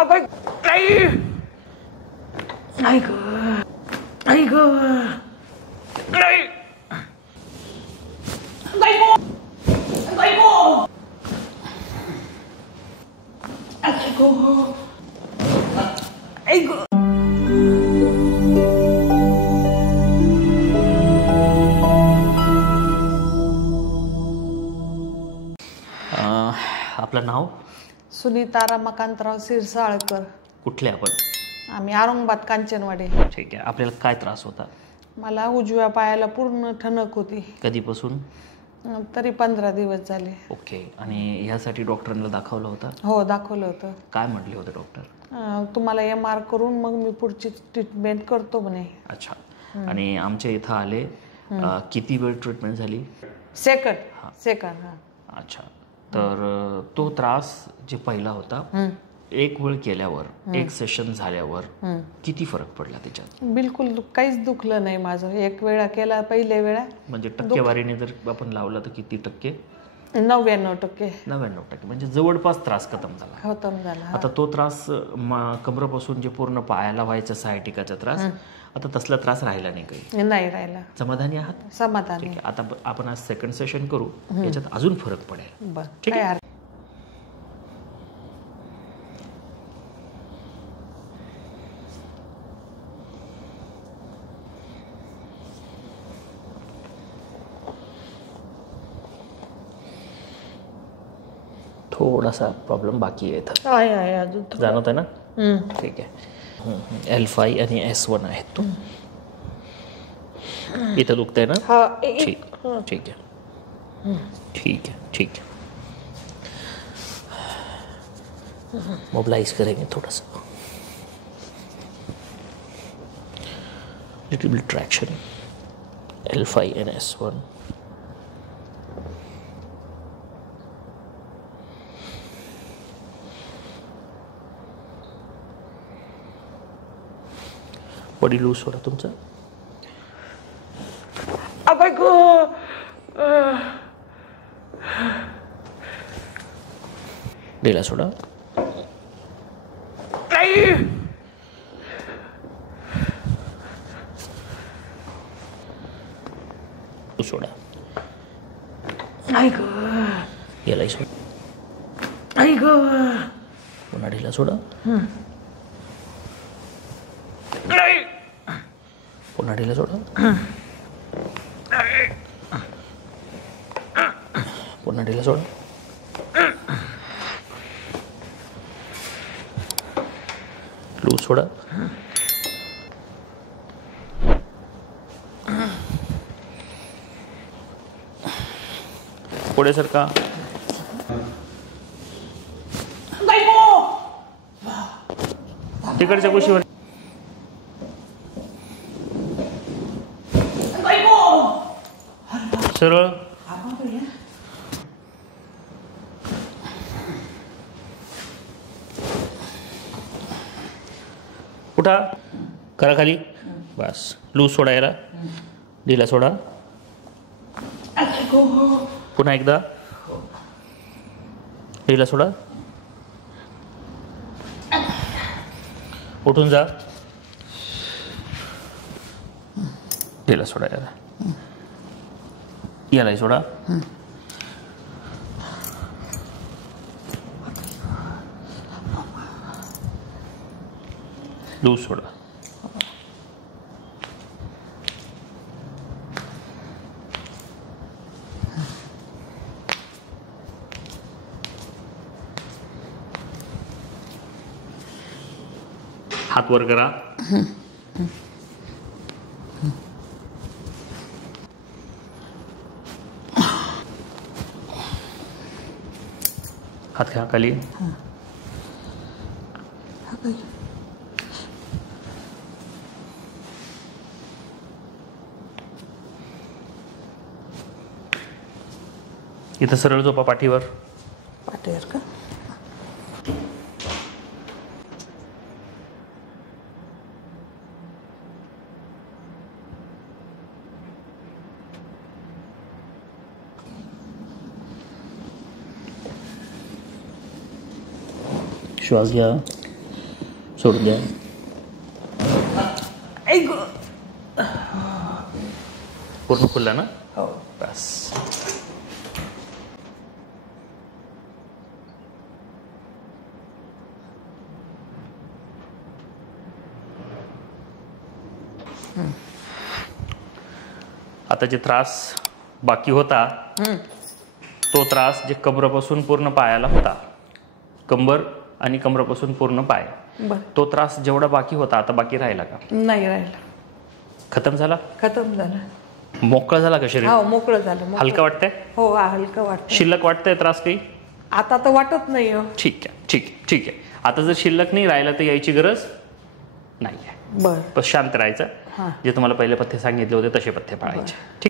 अगं नाही नाही ग नाही ग नाही नाही गो नाही गो नाही गो नाही गो. आपलं नाव? सुनीता रमाकांतराव सिरसाळकर. कुठले आपण? आम्ही औरंगाबाद कांचनवाडी. ठीक आहे. आपल्याला काय त्रास होता? मला उजव्या पायाला पूर्ण ठणक होती. कधीपासून? तरी 15 दिवस झाले. ओके. आणि ह्यासाठी डॉक्टरांना दाखवलं होतं? हो, दाखवलं होतं. काय म्हटले होते डॉक्टर? तुम्हाला MR करून मग मी पुढची ट्रीटमेंट करतो म्हणे. अच्छा. आणि आमच्या इथं आले, किती वेळ ट्रीटमेंट झाली? सेकंड. अच्छा. तर तो त्रास जे पहिला होता, एक वेळ केल्यावर, एक सेशन झाल्यावर किती फरक पडला त्याच्यात? बिलकुल काहीच दुखलं नाही माझं. एक वेळा केला, पहिल्या वेळा. म्हणजे टक्केवारीने जर आपण लावलं तर किती टक्के? 99%. 99%. म्हणजे जवळपास त्रास खतम झाला. आता तो त्रास कमरेपासून जे पूर्ण पायाला व्हायचा सायटिकाचा त्रास, आता तसला त्रास राहिला नाही काही? नाही राहिला. समाधानी आहात? समाधानी. ठीक आहे. आता आपण आज सेकंड सेशन करू, याच्यात अजून फरक पडेल. बरं, ठीक आहे. थोडासा प्रॉब्लेम बाकी आहे अजून जाणवत आहे ना? ठीक आहे. L5 आणि S1 आहेत. तो इथं दुखतंय ना? ठीक आहे. ठीक आहे. ठीक आहे. मोबिलाइज करेंगे थोड़ा सा. Little bit traction. L5 and S1. Body loose हो रहा तुमचा? अगं गो ढिला सोडा. नाही सोडा. नाही ग यालाही सोडा. नाही ग पुन्हा ढिला सोडा. नाही पुन्हा ढिला सोडा. पुन्हा ढिला सोडा. लूज सोडा. पुढे सरका. तिकडच्या कुशीवर. सरळ. उठा. करा खाली. बस. लूज सोडा. याला ढिला सोडा. पुन्हा एकदा ढिला सोडा. उठून जा. ढिला सोडा. यालाही सोडा. लूज सोडा. हात वर करा. हात घ्या खाली. इथं सरळ झोपा पाठीवर. पाठीवर का? श्वास घ्या. सोडून द्या. ऐक पूर्ण खुलला ना? हो. बस. आता जे त्रास बाकी होता तो त्रास जे कमरापासून पूर्ण पायाला होता, कंबर आणि कमरापासून पूर्ण पाय, तो त्रास जेवढा बाकी होता आता बाकी राहिला का? नाही राहिला. खतम झाला? खतम झाला. मोकळं झाला का शरीर? हो मोकळं झालं. हलका वाटतंय? हो हलकं वाटतं. शिल्लक वाटतंय त्रास काही? आता तर वाटत नाही हो. ठीक आहे, ठीक आहे, ठीक आहे. आता जर शिल्लक नाही राहिला तर यायची गरज नाही आहे. बरं. बस शांत राहायचं. जे तुम्हाला पहिले पथ्य सांगितले होते तसे पथ्य पाळायचे. ठीक.